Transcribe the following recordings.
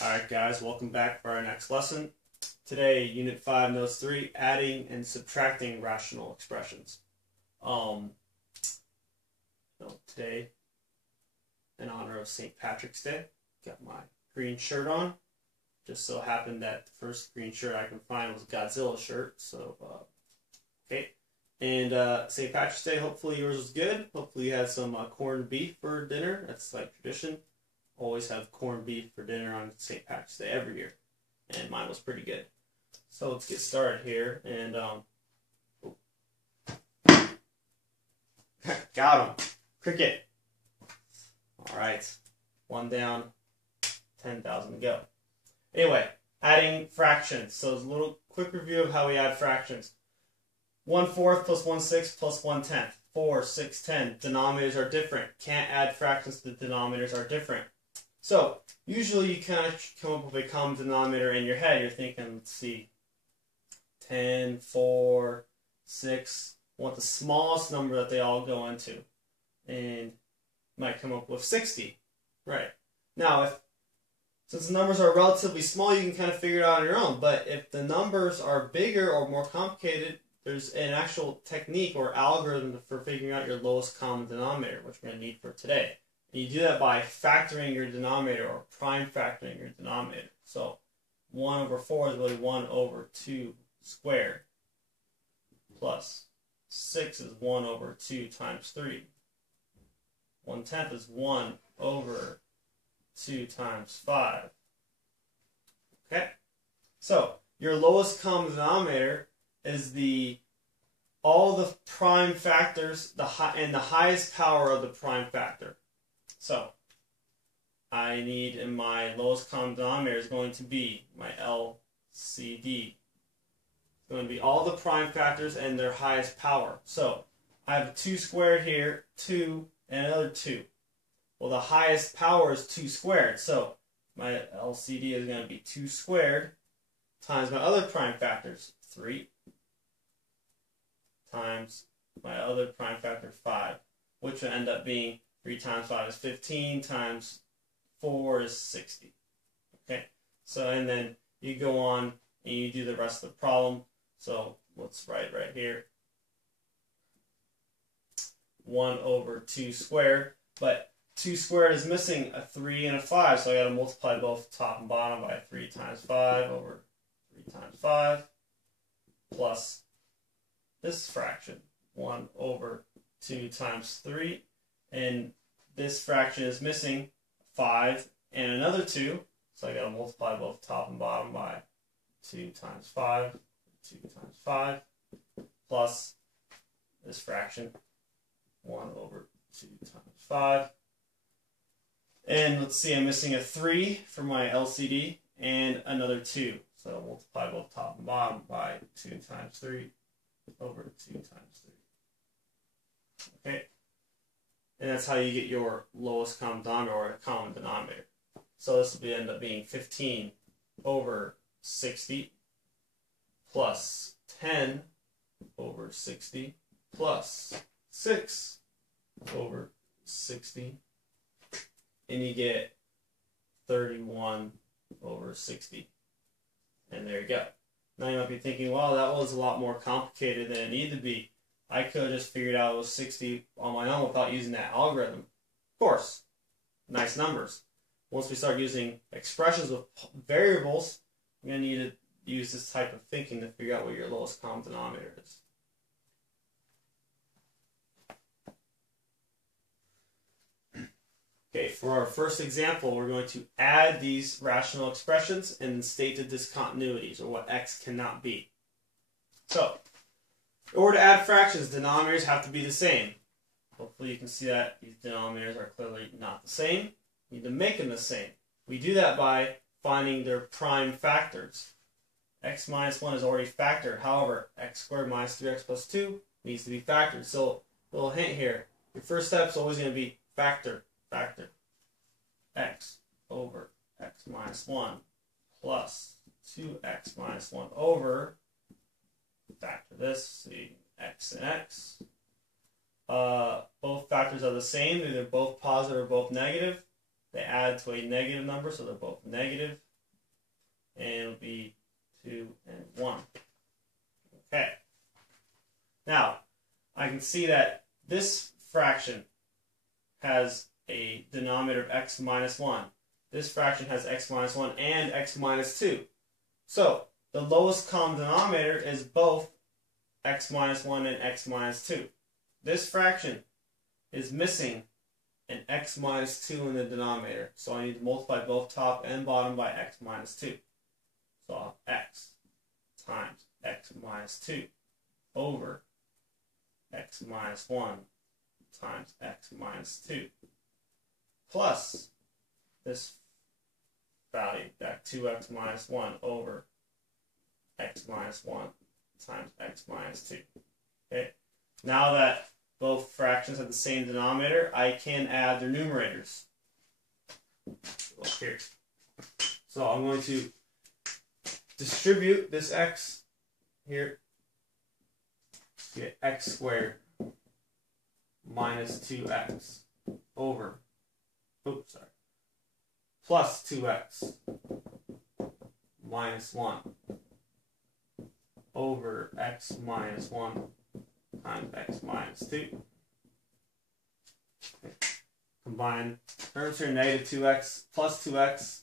Alright guys, welcome back for our next lesson. Today, Unit 5, Notes 3, adding and subtracting rational expressions. Today, in honor of St. Patrick's Day, got my green shirt on. Just so happened that the first green shirt I can find was a Godzilla shirt, so, okay. And St. Patrick's Day, hopefully yours was good. Hopefully you had some corned beef for dinner. That's like tradition. Always have corned beef for dinner on St. Patrick's Day every year, and mine was pretty good. So let's get started here, and got him, cricket. All right, one down, 10,000 to go. Anyway, adding fractions. So it's a little quick review of how we add fractions. 1/4 plus 1/6 plus 1/10. 4, 6, 10. Denominators are different. Can't add fractions to the denominators are different. So, usually you kind of come up with a common denominator in your head. You're thinking, let's see, 10, 4, 6. Want the smallest number that they all go into. And might come up with 60. Right. Now, since the numbers are relatively small, you can kind of figure it out on your own. But if the numbers are bigger or more complicated, there's an actual technique or algorithm for figuring out your lowest common denominator, which we're going to need for today. And you do that by factoring your denominator or prime factoring your denominator. So 1/4 is really 1/2 squared plus 6 is 1/2 times 3. 1/10 is 1/2 times 5. Okay? So your lowest common denominator is all the prime factors and the highest power of the prime factor. So, I need in my lowest common denominator is going to be my LCD. It's going to be all the prime factors and their highest power. So, I have 2 squared here, 2, and another 2. Well, the highest power is 2 squared. So, my LCD is going to be 2 squared times my other prime factors, 3, times my other prime factor, 5, which will end up being 3 times 5 is 15, times 4 is 60. Okay, so and then you go on and you do the rest of the problem. So let's write right here 1/2 squared, but 2 squared is missing a 3 and a 5, so I got to multiply both top and bottom by 3 times 5 over 3 times 5 plus this fraction 1/2 times 3. And this fraction is missing 5 and another 2. So I got to multiply both top and bottom by 2 times 5. 2 times 5 plus this fraction 1/2 times 5. And let's see, I'm missing a 3 for my LCD and another 2. So I'll multiply both top and bottom by 2 times 3 over 2 times 3. Okay. And that's how you get your lowest common denominator or a common denominator. So this will end up being 15/60 plus 10/60 plus 6/60. And you get 31/60. And there you go. Now you might be thinking, well, that was a lot more complicated than it needed to be. I could have just figured out it was 60 on my own without using that algorithm. Of course, nice numbers. Once we start using expressions with variables, we're going to need to use this type of thinking to figure out what your lowest common denominator is. Okay, for our first example, we're going to add these rational expressions and state the discontinuities, or what x cannot be. So, in order to add fractions, denominators have to be the same. Hopefully you can see that these denominators are clearly not the same. We need to make them the same. We do that by finding their prime factors. X minus 1 is already factored. However, x squared minus 3x plus 2 needs to be factored. So, a little hint here. Your first step is always going to be factor x over x minus 1 plus 2x minus 1 over, factor this, see, x and x. Both factors are the same, either both positive or both negative. They add to a negative number, so they're both negative. and it'll be 2 and 1. Okay. Now, I can see that this fraction has a denominator of x minus 1. This fraction has x minus 1 and x minus 2. So, the lowest common denominator is both x minus 1 and x minus 2. This fraction is missing an x minus 2 in the denominator. So I need to multiply both top and bottom by x minus 2. So I'll have x times x minus 2 over x minus 1 times x minus 2 plus this value, that 2x minus 1 over x minus 1 times x minus 2. Okay. Now that both fractions have the same denominator, I can add their numerators. Look here. So I'm going to distribute this x here. Get x squared minus 2x over, plus 2x minus 1 over x minus 1 times x minus 2. Okay. Combine terms here, negative 2x plus 2x,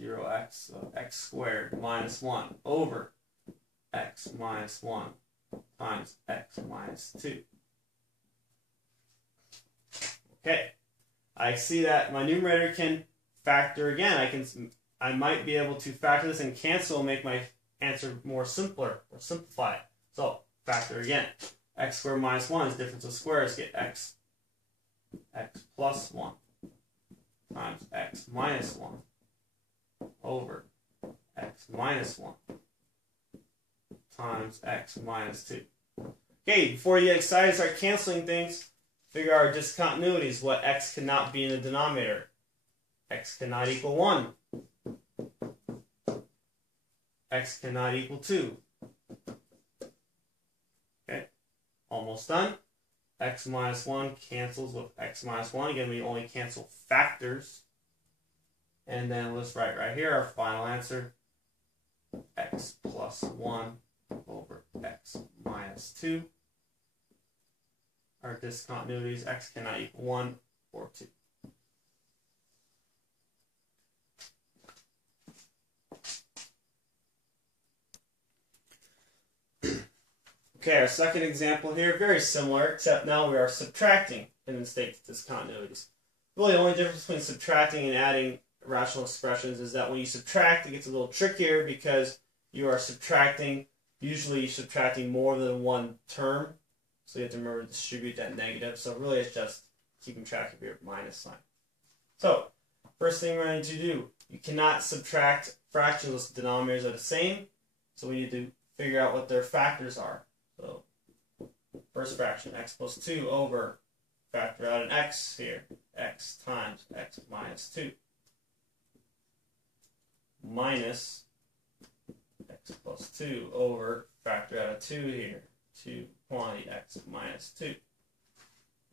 0x, so x squared minus 1 over x minus 1 times x minus 2. Okay, I see that my numerator can factor again. I might be able to factor this and cancel and make my answer more simpler or simplify it. So factor again. X squared minus 1 is difference of squares. Get x plus 1 times x minus 1 over x minus 1 times x minus 2. Okay, before you get excited, start canceling things. Figure our discontinuities. What x cannot be in the denominator? X cannot equal 1. X cannot equal 2. Okay, almost done. X minus 1 cancels with x minus 1. Again, we only cancel factors. And then let's write right here our final answer. X plus 1 over x minus 2. Our discontinuities, x cannot equal 1 or 2. Okay, our second example here, very similar, except now we are subtracting in the state of discontinuities. Really, the only difference between subtracting and adding rational expressions is that when you subtract, it gets a little trickier because you are subtracting, usually subtracting more than one term. So you have to remember to distribute that negative. So really it's just keeping track of your minus sign. So first thing we're going to do, you cannot subtract fractions unless the denominators are the same. So we need to figure out what their factors are. So first fraction, x plus 2 over, factor out an x here, x times x minus 2. Minus x plus 2 over, factor out a 2 here, 2 quantity x minus 2.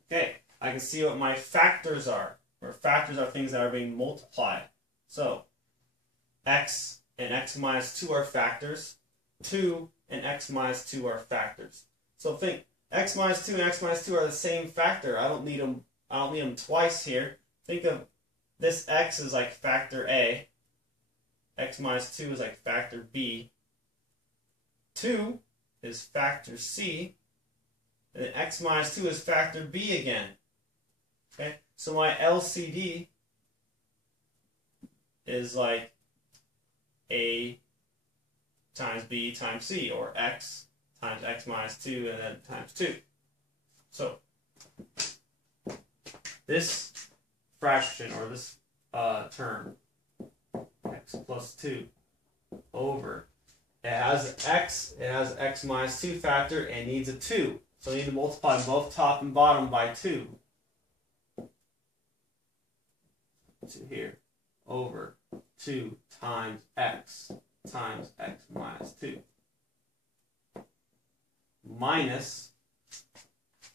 Okay, I can see what my factors are. Or factors are things that are being multiplied. So, x and x minus 2 are factors. 2 and x minus 2 are factors. So think, x minus 2 and x minus 2 are the same factor. I don't need them twice here. Think of this x as like factor A. X minus 2 is like factor B. 2 is factor C. And then x minus 2 is factor B again. Okay, so my LCD is like A times B times C, or x times x minus 2 and then times 2. So this fraction, or this term, x plus 2 over, it has x minus 2 factor and needs a 2. So I need to multiply both top and bottom by 2. To here, over 2 times x minus 2. Minus,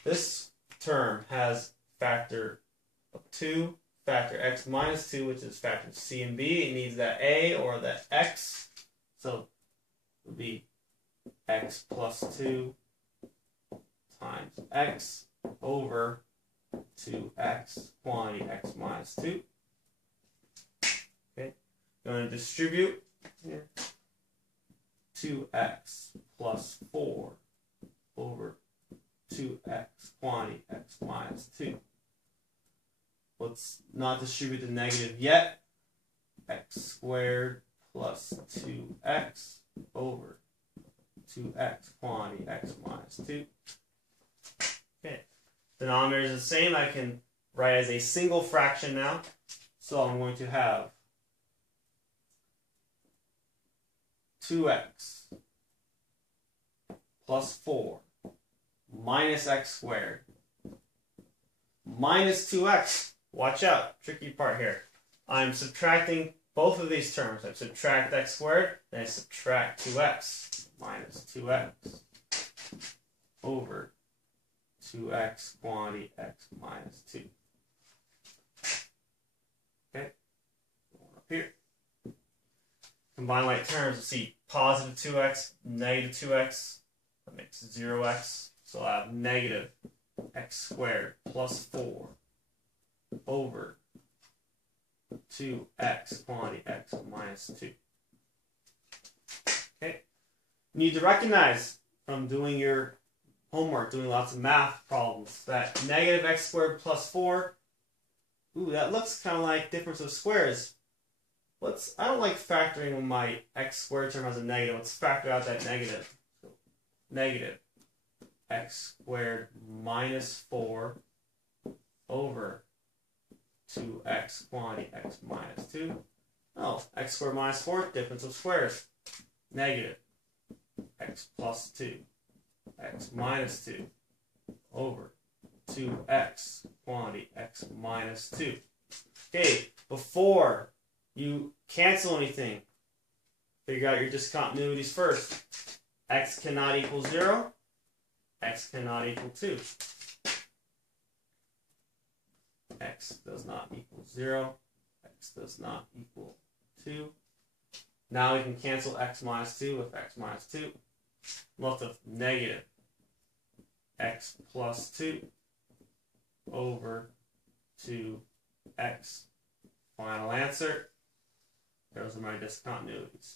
this term has factor of 2, factor x minus 2, which is factor c and b. It needs that a or that x. So it would be x plus 2 times x over 2x quantity x minus 2. Okay, going to distribute here. 2x plus 4 over 2x quantity x minus 2. Let's not distribute the negative yet. X squared plus 2x over 2x quantity x minus 2. Okay. Denominator is the same. I can write as a single fraction now. So I'm going to have 2x plus 4 minus x squared minus 2x. Watch out, tricky part here. I'm subtracting both of these terms. I subtract x squared, then I subtract 2x minus 2x over 2x quantity x minus 2. Okay, up here. Combine like terms, let's see, positive 2x, negative 2x, that makes 0x. So I have negative x squared plus 4 over 2x quantity x minus 2. Okay, you need to recognize from doing your homework, doing lots of math problems, that negative x squared plus 4, ooh, that looks kind of like difference of squares. I don't like factoring when my x squared term has a negative. Let's factor out that negative. So, negative x squared minus 4 over 2x quantity x minus 2. Oh, x squared minus 4, difference of squares. Negative x plus 2, x minus 2 over 2x quantity x minus 2. Okay, before you cancel anything, figure out your discontinuities first. X cannot equal 0. X cannot equal 2. X does not equal 0. X does not equal 2. Now we can cancel x minus 2 with x minus 2. Left with negative x plus 2 over 2x. Final answer. Those are my discontinuities.